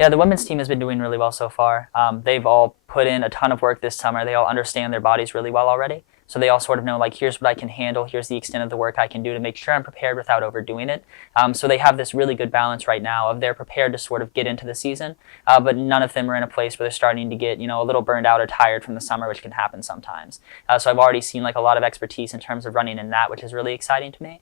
Yeah, the women's team has been doing really well so far. They've all put in a ton of work this summer. They all understand their bodies really well already. So they all sort of know, like, here's what I can handle, here's the extent of the work I can do to make sure I'm prepared without overdoing it. So they have this really good balance right now of they're prepared to sort of get into the season, but none of them are in a place where they're starting to get, a little burned out or tired from the summer, which can happen sometimes. So I've already seen like a lot of expertise in terms of running in that, which is really exciting to me.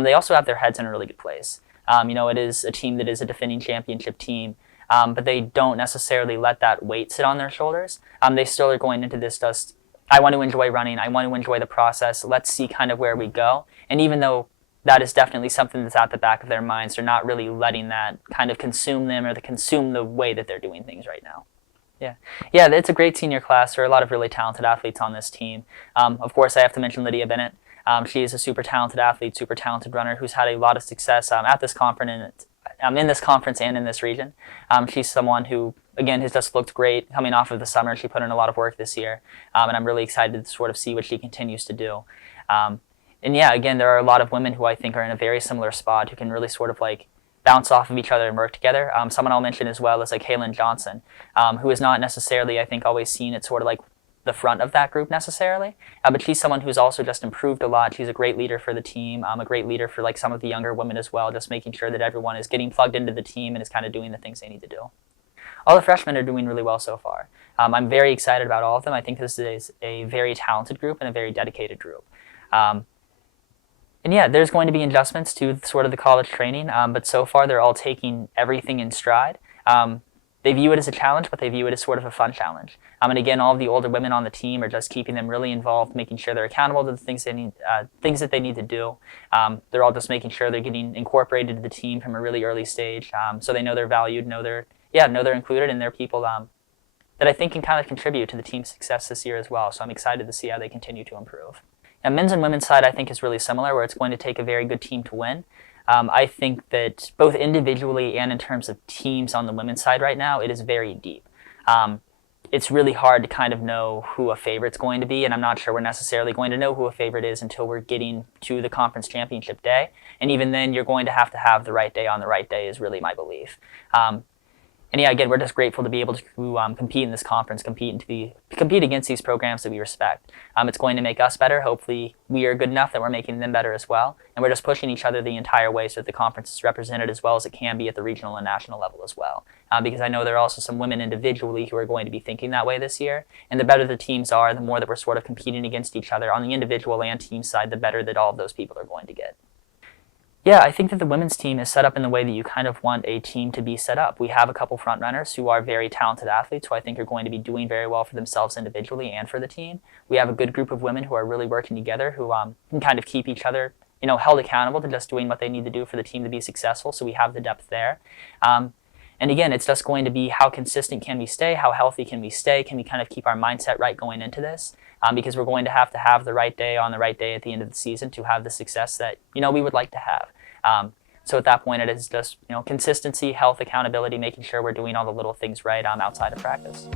They also have their heads in a really good place. It is a team that is a defending championship team. But they don't necessarily let that weight sit on their shoulders. They still are going into this just, I want to enjoy running, I want to enjoy the process, let's see kind of where we go. And even though that is definitely something that's at the back of their minds, they're not really letting that kind of consume them or consume the way that they're doing things right now. Yeah, it's a great senior class. There are a lot of really talented athletes on this team. Of course, I have to mention Lydia Bennett. She is a super talented athlete, super talented runner who's had a lot of success at this conference in this conference and in this region. She's someone who, again, has just looked great coming off of the summer. She put in a lot of work this year, and I'm really excited to sort of see what she continues to do. And yeah, again, there are a lot of women who I think are in a very similar spot who can really sort of like bounce off of each other and work together. Someone I'll mention as well is like Kaylin Johnson, who is not necessarily, I think, always seen at sort of like the front of that group necessarily, but she's someone who's also just improved a lot. She's a great leader for the team, a great leader for like some of the younger women as well, just making sure that everyone is getting plugged into the team and is kind of doing the things they need to do. All the freshmen are doing really well so far. I'm very excited about all of them. I think this is a very talented group and a very dedicated group. And yeah, there's going to be adjustments to sort of the college training, but so far they're all taking everything in stride. They view it as a challenge, but they view it as sort of a fun challenge. And again, all of the older women on the team are just keeping them really involved, making sure they're accountable to the things they need, things that they need to do. They're all just making sure they're getting incorporated to the team from a really early stage, so they know they're valued, know they're included, and they're people that I think can kind of contribute to the team's success this year as well. So I'm excited to see how they continue to improve. And men's and women's side, I think, is really similar, where it's going to take a very good team to win. I think that both individually and in terms of teams on the women's side right now, it is very deep. It's really hard to kind of know who a favorite's going to be, and I'm not sure we're necessarily going to know who a favorite is until we're getting to the conference championship day. And even then, you're going to have the right day on the right day is really my belief. And yeah, again, we're just grateful to be able to compete in this conference, compete against these programs that we respect. It's going to make us better. Hopefully, we are good enough that we're making them better as well. And we're just pushing each other the entire way so that the conference is represented as well as it can be at the regional and national level as well. Because I know there are also some women individually who are going to be thinking that way this year. And the better the teams are, the more that we're sort of competing against each other on the individual and team side, the better that all of those people are going to get. Yeah, I think that the women's team is set up in the way that you kind of want a team to be set up. We have a couple front runners who are very talented athletes who I think are going to be doing very well for themselves individually and for the team. We have a good group of women who are really working together who can kind of keep each other, held accountable to just doing what they need to do for the team to be successful. So we have the depth there. And again, it's just going to be how consistent can we stay, how healthy can we stay, can we kind of keep our mindset right going into this, because we're going to have the right day on the right day at the end of the season to have the success that, we would like to have. So at that point, it is just, consistency, health, accountability, making sure we're doing all the little things right outside of practice.